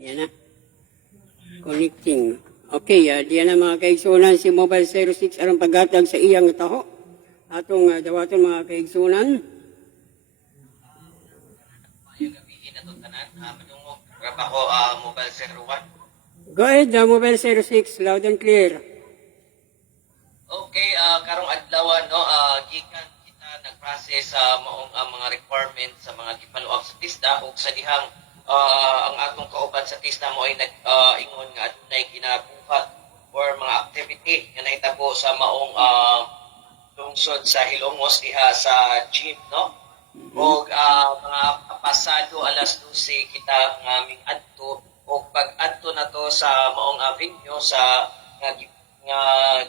Yan na. Connecting. Okay, diyan na mga kaigsunan si Mobile 06 aron paghatag sa iyang taho. Atong dawaton mga kaigsunan. Ako, Mobile 01. Go ahead, Mobile 06, loud and clear. Okay, karong adlaw no, gikan kita nag-process sa maong mga requirements sa mga gipaluab sa TISDA ug sa dihang ang atong kauban sa TISDA mo ay nag-ingon nga adunay ginabuhat or mga activity nga nahitabo sa maong lungsod sa Hilongos diha sa gym no. Og mga pasado alas 12 kita ngaming adto og pag-adto na to sa maong venue sa nga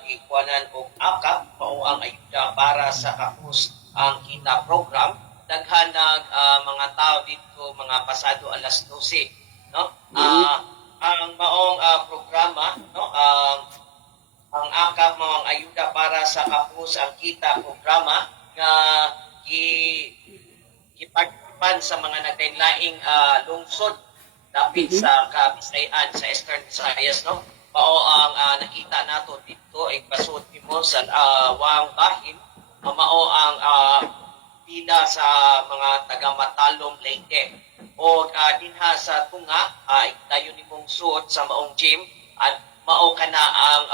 gikuanan og akap mao ang ayuda para sa kapos ang kita program daghan nag mga tao dito mga pasado alas 12 no ang maong programa no ang akap mao ang ayuda para sa kapos ang kita programa nga gipagpan sa mga naglaing lungsod dapit sa Kabisayan sa Eastern Visayas no mao ang nakita nato dito ay pasud mo sa Wang Bahin mao ang pila sa mga taga Matalom Leyte o dinha sa tunga dayon nimong suot sa maong gym at mao kana ang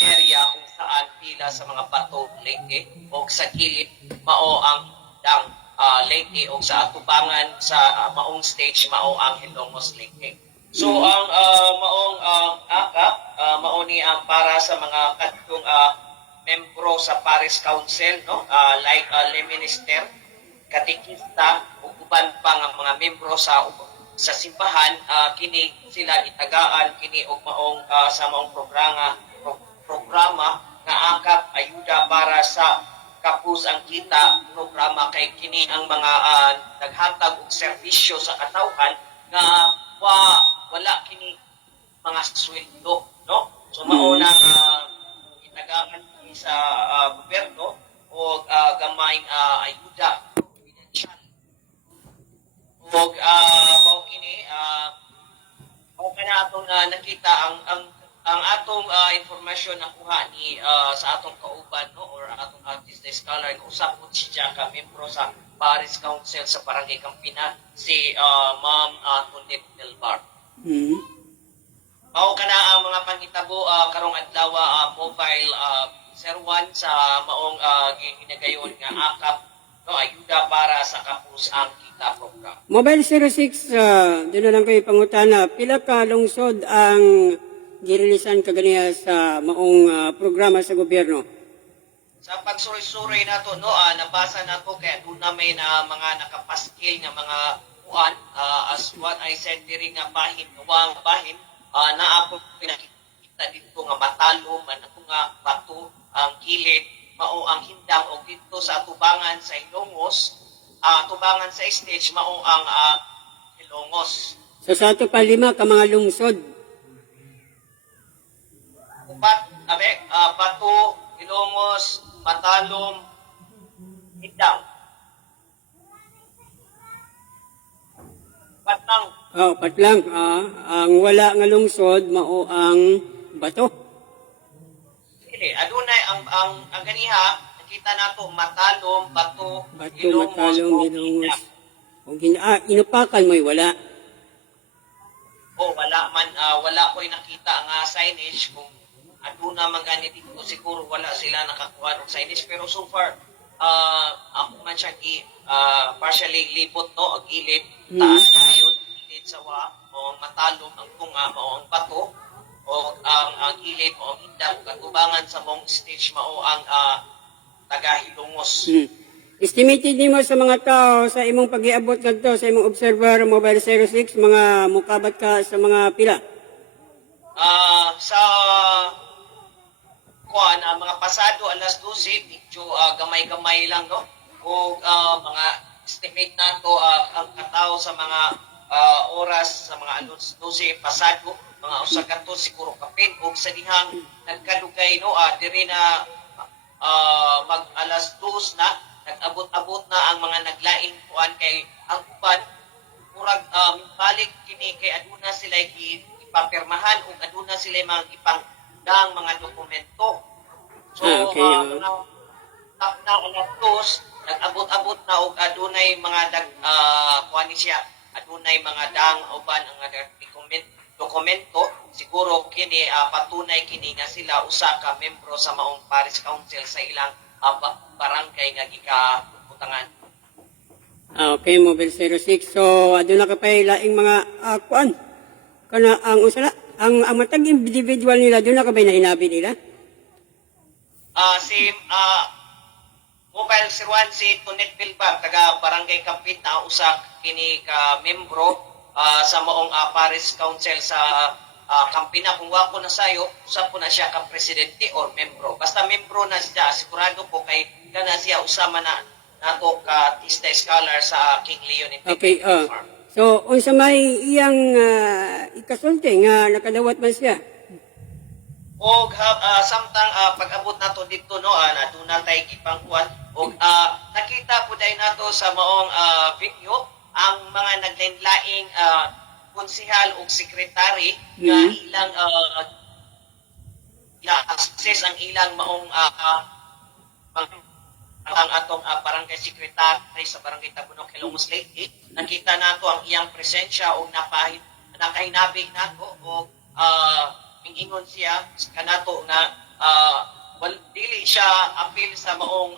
area kung saan pila sa mga bato Leyte o sa kilid mao ang dang Leyte o sa atubangan sa maong stage mao ang Hilongos Leyte. So ang maong akap mao ni ang para sa mga kadtong membro sa Parish Council no like le minister, katikista ug uban pa nga mga membro sa simbahan kini sila itagaan kini og maong sa maong programa nga akap ayuda para sa kapus ang kita programa kay kini ang mga naghatag og serbisyo sa katawhan nga wala kini mga sweldo no so mao nang itagaan sa gobyerno o gamayng ayuda financial og mao kini mao kana atong nakita ang atong informasyon nakuha ni sa atong kauban no or atong artist scholar nga usab pud siya ka membro sa Parish Council sa Barangay Campina si Ma'am Tonet Delbar. Mao kana ang mga panghitabo karong adlaw mobile 01 sa maong ginagayon nga akap no ayuda para sa kapus ang kita program. Mobile 06, dito lang kayo pangutana, pila ka lungsod ang girilisan kaganiya sa maong programa sa gobyerno? Sa pagsuri-suri nato no nabasa nato kay aduna may na mga nakapaskil nga mga kuan as what I said diri nga bahin Wang Bahin na ako pinakita dito nga matalom ano nga bato ang gilid mao ang hindang og dito sa atubangan sa Hilongos atubangan sa stage mao ang Hilongos. So sa ato pa 5 ka mga lungsod. Upat bato Hilongos Matalom hindang patang Patlang. Ang wala nga lungsod, mao ang bato. Dili, adunay ang ganiha, nakita nato Matalom, Bato, Bato, Ilongos, Matalom, Ilongos. Inupakan mo'y wala. Wala man, wala ko'y nakita nga signage kung aduna man gani dito, siguro wala sila nakakuha ng signage. Pero so far, ako man siya partially libot, no, ang gilid, taas kayo, sa o Matalom ang tunga o ang bato o ang gilid o ang hindang katubangan sa mong stage mao ang taga Hilongos. Estimated nimo sa mga tao sa imong pag-iabot kadto sa imong observer Mobile 06 mga mukabat ka sa mga pila? Sa kuan mga pasado alas 12 medyo gamay-gamay lang no o mga estimate nato ang katao sa mga oras sa mga alas 12 pasado mga usa kadto siguro kapin og sa dihang nagkalugay no diri na mag alas 2 na nag-abot-abot na ang mga naglaing kuan kay ang uban murag balik kini kay aduna sila ipapirmahan ug aduna sila mga ipangdang mga dokumento. So Okay, mga na alas 2 nag-abot-abot na og adunay mga kuan ni siya, adunay mga dang uban ang dokumento. Siguro kini patunay kini nga sila usa ka membro sa maong Parish Council sa ilang barangay nga gikaputangan. Okay, Mobile 06. So, aduna ka pa laing mga kuan. Kana ang usala, ang matag individual nila, doon na ka ba nainabi nila? Si Mobile 01 si Tonet Bilbao taga Barangay Kampit na usa kini ka membro sa maong Parish Council sa Kampina. Kung wa ko na sayo, usa po na siya ka presidente or membro. Basta membro na siya, sigurado po kay kana siya usama na nato ka Tista Scholar sa King Leon Okay, Farm. so unsa may iyang ikasulti nga nakadawat man siya? Og samtang pag-abot nato dito no naduna tay gipangkuan og nakita po dai nato sa maong venue ang mga naglain-laing konsehal ug sekretary nga ilang access ang ilang maong ang atong barangay secretary sa barangay Tabunok Hilongos Leyte. Nakita nato ang iyang presensya og nakahinabig nato og mingingon siya kanato na dili siya apil sa maong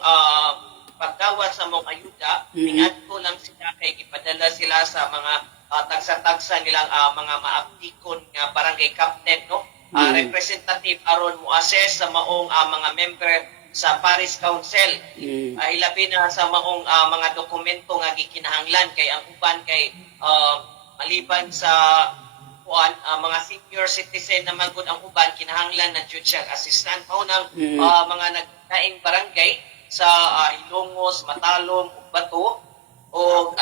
pagdawat sa maong ayuda. Mingadto lang sila kay gipadala sila sa mga tagsa-tagsa nilang mga maaktikon nga barangay captain no. Representative aron mo assess sa maong mga member sa Parish Council. Hilabi na sa maong mga dokumento nga gikinahanglan kay ang uban kay maliban sa mga senior citizen naman gud ang uban kinahanglan ng judicial assistant mao nang mga nagdaing barangay sa Hilongos, Matalom ug Bato o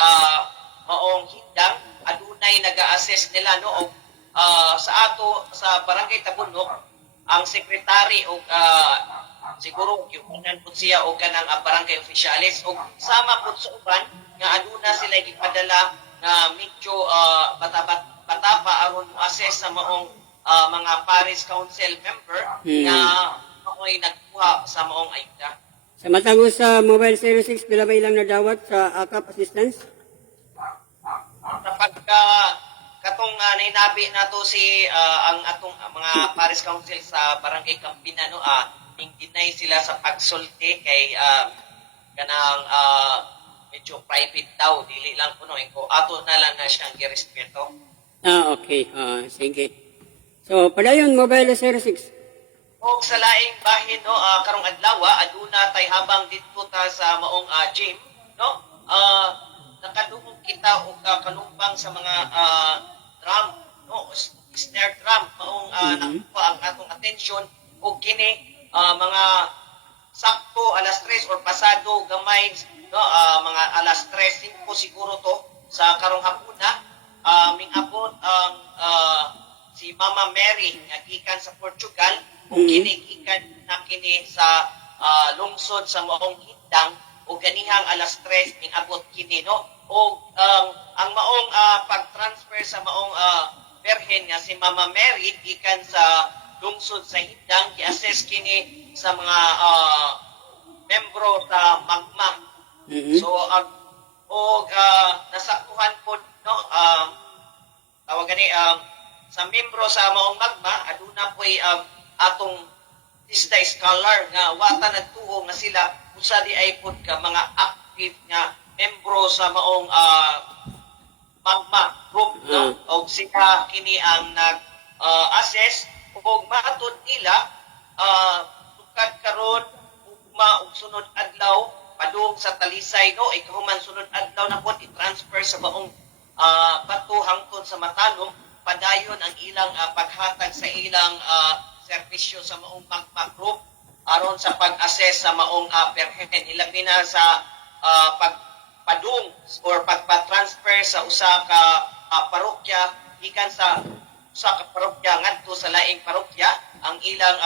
maong hindang adunay naga-assess nila no og sa ato sa barangay Tabunok ang secretary og siguro giunan pud siya og kanang barangay officials og sama pud sa uban nga aduna sila gipadala nga medyo patapa aron mo assess sa maong mga Parish Council member na mao'y nagkuha sa maong ayuda. Sa matagos sa Mobile 06, pila ba ilang nadawat sa AKAP assistance? Kapag katong nainabi nato si ang atong mga Parish Council sa Barangay Campina no deny sila sa pagsulti kay kanang medyo private daw dili lang kuno ko ato na lang na siyang girespeto. Okay. Sige. So, padayon Mobile 06. Og sa laing bahin no karong adlaw aduna tay habang didto ta sa maong gym no nakadungog kita og kanumpang sa mga drum no snare drum maong nakuha ang atong atensyon og kini mga sakto alas 3 or pasado gamay no mga alas 3:05 siguro to sa karong hapuna ming-abot ang si Mama Mary nga gikan sa Portugal ug kini gikan na kini sa lungsod sa maong hindang ug ganihang alas 3 ming-abot kini no ug ang maong pag-transfer sa maong berhen nga si Mama Mary gikan sa lungsod sa hindang gi-assess kini sa mga membro sa Magma. So og nasaktuhan po no tawag gani sa membro sa maong Magma aduna po'y atong Tista Scholar nga wata nagtuo nga sila usa di ay pud ka mga active nga membro sa maong Magma group no og sila kini ang nag assess ug matud nila tukad karon ugma ug sunod adlaw padung sa Talisay no ikahuman sunod adlaw na pod i-transfer sa maong Bato hangtod sa Matalom padayon ang ilang paghatag sa ilang serbisyo sa maong Magma group aron sa pag-assess sa maong perhen ilabi na sa pagpadung or pagpa-transfer sa usa ka parokya gikan sa usa ka parokya ngadto sa laing parokya ang ilang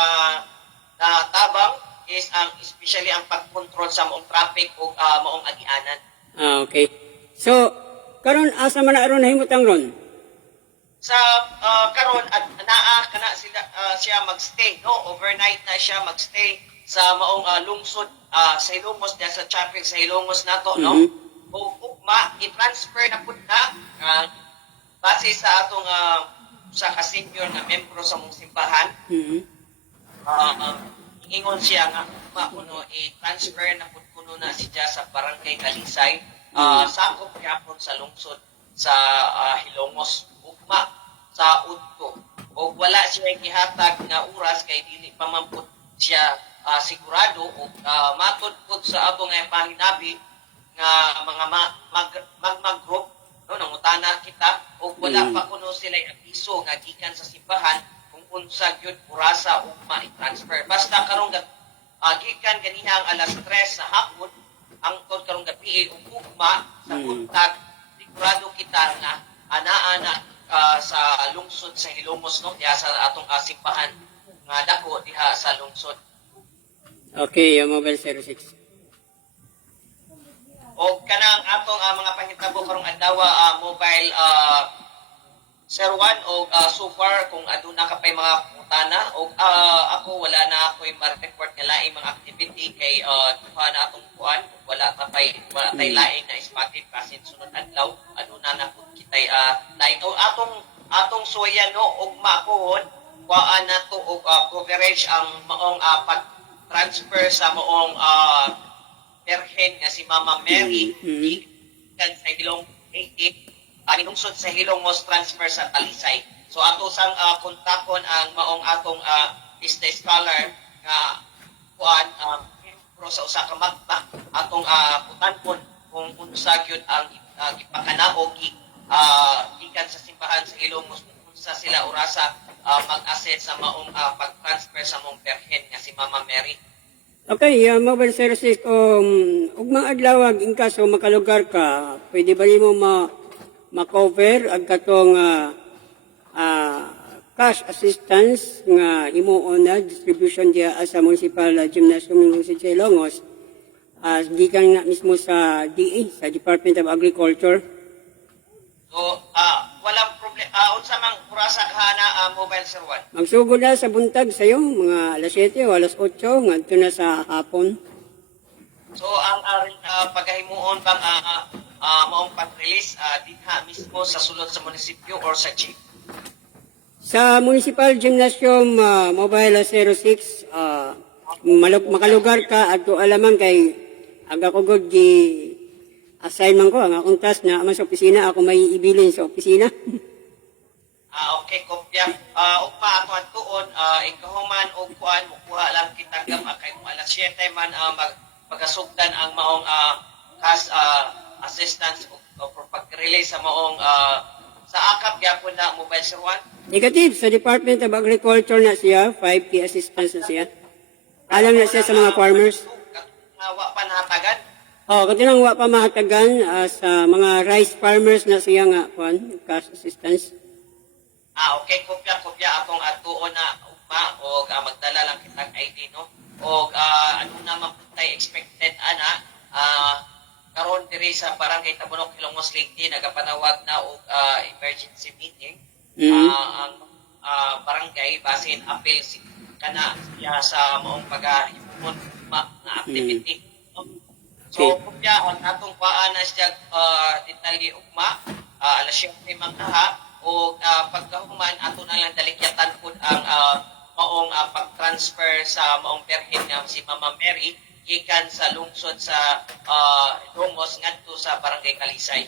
tabang is ang especially ang pag-control sa maong traffic o maong agianan. Okay. So, karon asa man na aron nahimutang ron? sa karon at naa kana sila siya magstay no, overnight na siya magstay sa maong lungsod sa Ilongos diya sa traffic sa Ilongos nato no. O ugma i-transfer na pud na base sa atong sa ka-senior na membro sa mong simbahan. Ingon siya nga kuno i-transfer na pud kuno na siya sa barangay Kalisay, sakop gyapon sa lungsod sa Hilongos ugma sa udto. O wala siya gihatag nga oras kay dili pa man pud siya sigurado o matud pud sa atong pahinabi nga mga mag-group no nangutana kita o wala pa kuno sila abiso nga gikan sa simbahan kung unsa gyud orasa ugma i-transfer. Basta karong gikan ganihang alas 3 sa hapon ang karong gabi ugma sa buntag sigurado kita nga ana-ana sa lungsod sa Hilongos no diha sa atong simbahan nga dako diha sa lungsod. Okay, yung Mobile 06. O kanang atong mga pahitabo karong adlaw mobile Sir Juan o so far kung aduna ka pay mga putana o ako wala na ako'y ma-report nga laing mga activity kay tuha na atong kuan wala tay laing na spotted pasin sunod adlaw aduna na pud kitay laing o atong suya no ugma pohon kuan na to og coverage ang maong pag-transfer sa maong Berhen nga si Mama Mary kan sa Hilong lungsod sa Hilongos transfer sa Talisay. So ato sang kontakon ang maong atong business scholar nga kuan pro sa usa ka magta atong putanpon kung unsa gyud ang gipakanaog gikan sa simbahan sa Hilongos kung unsa sila orasa mag-asset sa maong pag-transfer sa mong Berhen nga si Mama Mary. Okay, Mobile 06, ugmang adlaw in kaso makalugar ka, pwede ba nimo ma-cover ang katong cash assistance nga himuon na distribution diya sa municipal gymnasium ng Lungsod sa Ilongos gikan na mismo sa DA, sa Department of Agriculture. So, walang problema. Unsa mang kurasa kana mobile Sir Juan? Magsugod na sa buntag sayo, mga alas 7 o alas 8, ngadto na sa hapon. So, ang paghahimuon bang maong pag-release dinha mismo sa sulod sa munisipyo or sa chief? Sa Municipal Gymnasium Mobile 06, makalugar ka at alaman kay aga ko good assignment ko ang akong task na sa opisina ako may ibilin sa opisina. Okay, kopya. Ugma ato atuon ikahuman og kuan mukuha lang kita gam kay kung alas 7 man magasugdan ang maong cash assistance o pag-release sa maong sa akap gyapon na mobile Sir Juan. Negative, sa Department of Agriculture na siya, 5K assistance na siya. Alam na siya sa mga farmers. Wa pa nahatagan. Katilang wa pa mahatagan sa mga rice farmers na siya nga, cash assistance. Okay, kopya atong atuon na ugma o magdala lang kitang ID no. O ano naman tay expected ana karon diri sa barangay Tabunok Ilongos Leyte nagapanawag na og emergency meeting. Ang barangay basin appeal kana siya sa maong pagahimon nga activity. So, kupya, ang atong paan na siya detalye ugma, alas 7 magkaha, o pagkahuman, ato na lang dalikyatan po ang maong pag-transfer sa maong Berhen nga si Mama Mary, gikan sa lungsod sa Ilongos ngadto sa Barangay Kalisay.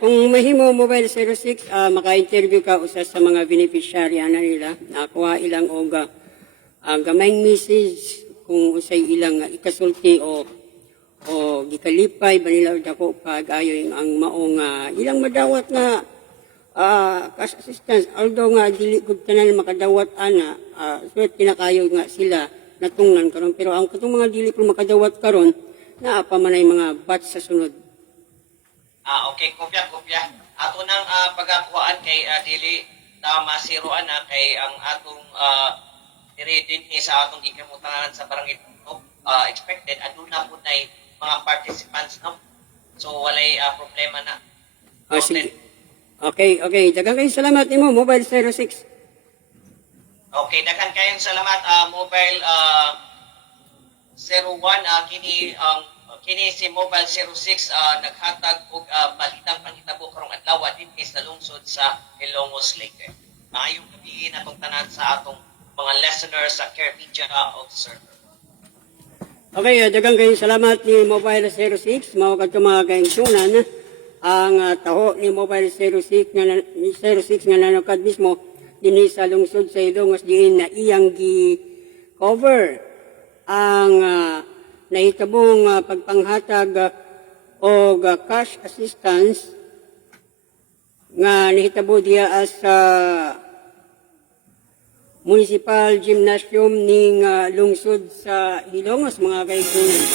Kung mahimo Mobile 06, maka-interview ka usa sa mga beneficiary na nila, nakuha ilang og gamayng message kung usay ilang ikasulti o gikalipay ba nila dako pag-ayo ang maong ilang madawat na cash assistance. Although nga dili gud tanan makadawat ana, so kinakayo nga sila natungnan karon, pero ang katong mga dili ko makadawat karon naa pa manay mga batch sa sunod. Okay, kopya. Ato nang pagakuhaan kay dili tama zero ana kay ang atong diri din sa atong gikamutangan sa barangay expected aduna po na mga participants no. So walay problema na. Sige. Okay, okay. Daghang kayong salamat nimo Mobile 06. Okay, daghan kayong salamat mobile 01 kini ang kini si Mobile 06 naghatag og balitang panghitabo karong adlaw dinhi sa lungsod sa Ilongos Leyte. Maayong gabi na tong tanan sa atong mga listeners sa Care Media Observer. Okay, daghang kayong salamat ni Mobile 06. Mao kadto mga kaigsunan ang taho ni Mobile 06 nga nanukad mismo dinhi sa lungsod sa Ilongos diin na iyang gi-cover ang nahitabong pagpanghatag og cash assistance nga nahitabo diya sa Municipal Gymnasium ning lungsod sa Ilongos mga kaigsunan.